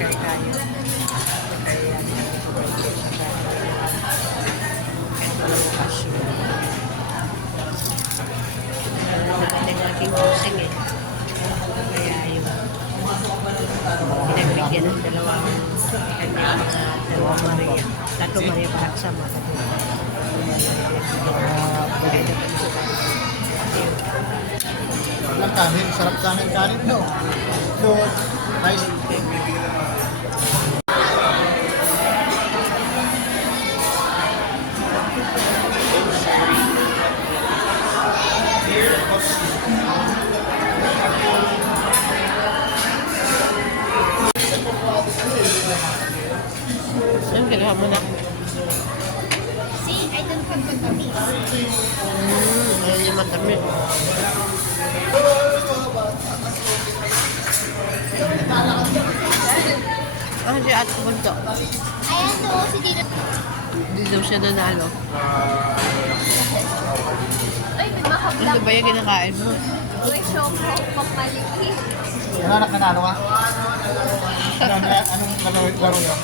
kay kayo. Kay magaling aking kusing eh. Kaya yung pinagbigyan ng dalawang Maria. Tato Maria pahaksama. Walang kanin, sarap sa amin kanin, no? So, rice. Yung kailangan mo na. See, I don't want matamis. Ayun yung matamis. Hindi at punto. Ayan to, si Dino. Hindi daw siya nanalo. Ay, may mga Ano vlog. ba yung kinakain mo? Uy, show mo, pamaliki. Ano anak nanalo ka? Anong laro yun?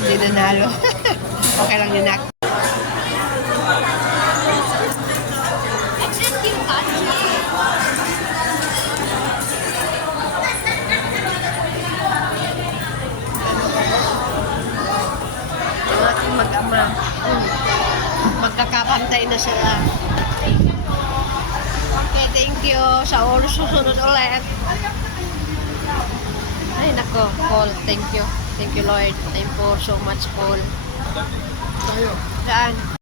Hindi nanalo. Okay lang din ako. Exit yung country. Ang aking mag-ama. Magkakapantay na sila. Okay, thank you. Sa susunod ulit. Ay, nako. Paul, thank you. Thank you, Lord. Thank you so much, Paul. Tayo. Saan?